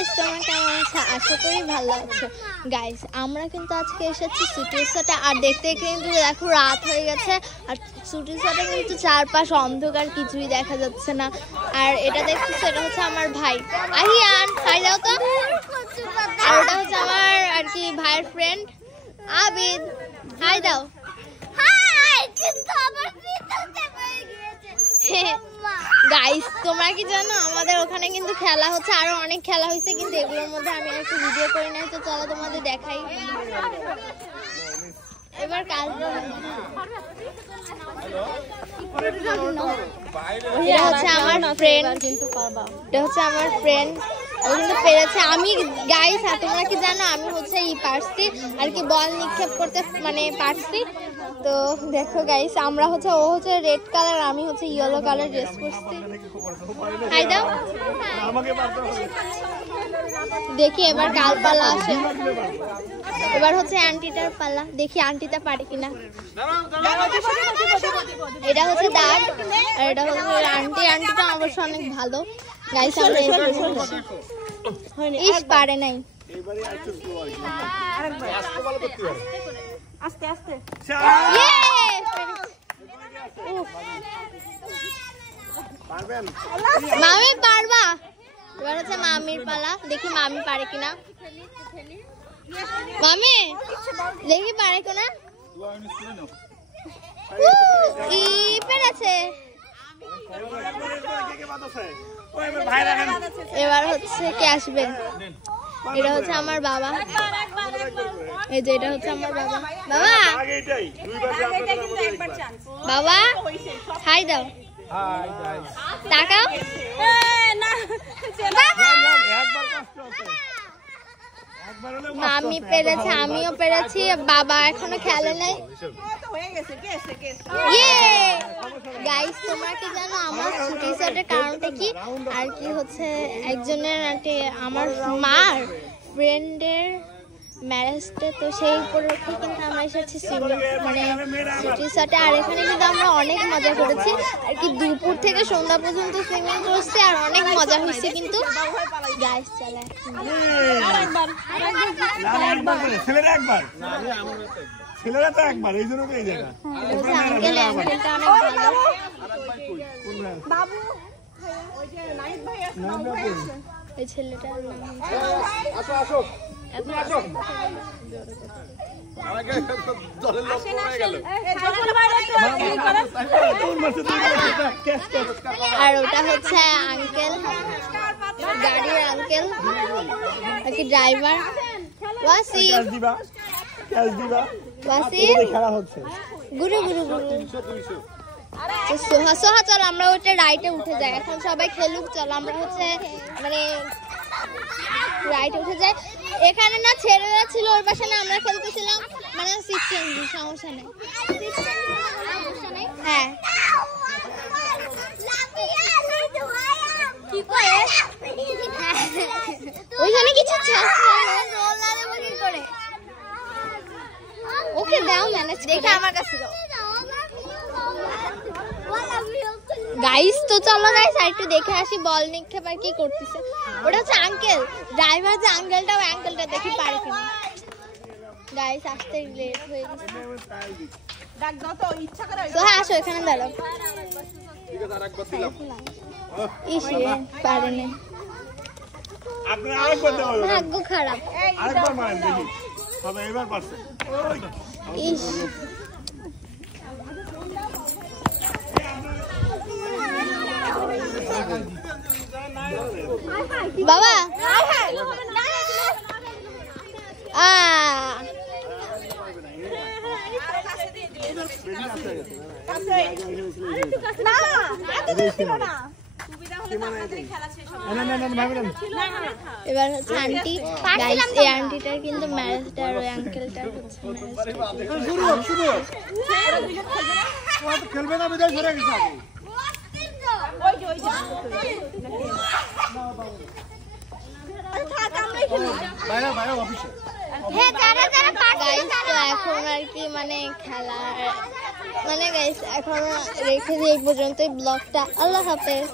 Guys, তোমরা কেমন আছো? আশা করি ভালো আছো। গাইস, আমরা কিন্তু আজকে এসেছি সিটি রিসর্টে। আর দেখতে কিন্তু দেখো রাত হয়ে গেছে। আর সিটি রিসর্টে কিন্তু চারপাশ অন্ধকার, কিছুই দেখা যাচ্ছে না। আর এটা দেখতেছো, এটা হচ্ছে আমার ভাই আহিয়ান, হাই দাও তো। আর ওটা হচ্ছে আমার আর কি ভাইয়ের ফ্রেন্ড আবিদ, হাই দাও। গাইস, তোমরা কি জানো আমাদের ওখানে কিন্তু খেলা হচ্ছে, আরো অনেক খেলা হয়েছে, কিন্তু এগুলোর মধ্যে আমি একটু ভিডিও করে নাই। তো চলো তোমাদের দেখাই। এবার কাজ এটা হচ্ছে আমার ফ্রেন্ড, কিন্তু পারবা, এটা হচ্ছে আমার ফ্রেন্ড, ও কিন্তু পেরেছে। আমি গাইস, আর তোমরা কি জানো আমি হচ্ছে পারছি আর কি বল নিক্ষেপ করতে, মানে পারছি। তো দেখো গাইস, আমরা হচ্ছে, ও হচ্ছে রেড কালার, আমি হচ্ছে ইয়েলো কালার ড্রেস পরছি। হাই দাও। দেখি এবার কাল পালা আসে। এবার হচ্ছে আন্টিটার পালা, দেখি আন্টিটা পারে কিনা। এটা হচ্ছে দাগ, আর এটা হচ্ছে আন্টি। আন্টিটা অবশ্য অনেক ভালো গাইস। ইস পারে নাই। আস্তে আস্তে মামি পারবা। এবার হচ্ছে মামির পালা, দেখি মামি পারে কিনা। মামি দেখি পারে কিনা। পেরেছে। এবার হচ্ছে কে আসবে? এটা হচ্ছে আমার বাবা, এই যে এটা হচ্ছে আমার বাবা। বাবা, বাবা হাই দাও, তাকাও। মামি পেরেছে, আমিও পেরেছি, বাবা এখনো খেলে নাই। গাইস, তোমরা কি জানো আমার ছুটি রিসর্টের কারণটা কি? আর কি হচ্ছে একজনের আমার মার ফ্রেন্ডের ম্যারেজটা, তো সেই উপলক্ষে কিন্তু আমরা এসেছি মানে সিটি রিসর্টে। আর এখানে কিন্তু আমরা অনেক মজা করেছি আর কি, দুপুর থেকে সন্ধ্যা পর্যন্ত সুইমিং করছি, আর অনেক মজা হয়েছে কিন্তু। গাইস চলে ছেলেরা তো একবার, এই জন্য তো এই জায়গা। আঙ্কেলটা অনেক ভালো। এই ছেলেটার আর ওটা হচ্ছে আঙ্কেল, গাড়ির আঙ্কেল আর কি, ড্রাইভার ওয়াসি। গুরু গুরু গুরু সোহা সোহা, চল আমরা ওটা রাইটে উঠে যাই। এখন সবাই খেলুক, চল আমরা হচ্ছে মানে রাইটে উঠে যাই। এখানে না ছেলেরা ছিল, ওর পাশে না আমরা খেলতেছিলাম, মানে সমস্যা নেই। হ্যাঁ ওইখানে কিছু করে ওকে দাও, ম্যানেজ দেখে আমার কাছে দাও। গাইস, তো চলো গাইস একটু দেখে আসি বল নিক্ষেপ আর কি করতেছে। ওটা হচ্ছে আঙ্কেল ড্রাইভার, যে আঙ্কেলটা, ওই আঙ্কেলটা দেখি পারে কিনা। গাইস আসতে লেট হয়ে গেছে। সোহা আসো, এখানে দাঁড়াও। ইস পারেনি, ভাগ্য খারাপ। ইস বাবা এবার হচ্ছে আন্টি। গাইস, এই আন্টিটার কিন্তু ম্যারেজটা, আর ওই আঙ্কেলটার হচ্ছে খেলবে না, বিদায় ঘুরে গেছে। এখন আর কি মানে খেলা, মানে গাইস এখন রেখে দিই এই পর্যন্তই ব্লগটা। আল্লাহ হাফেজ।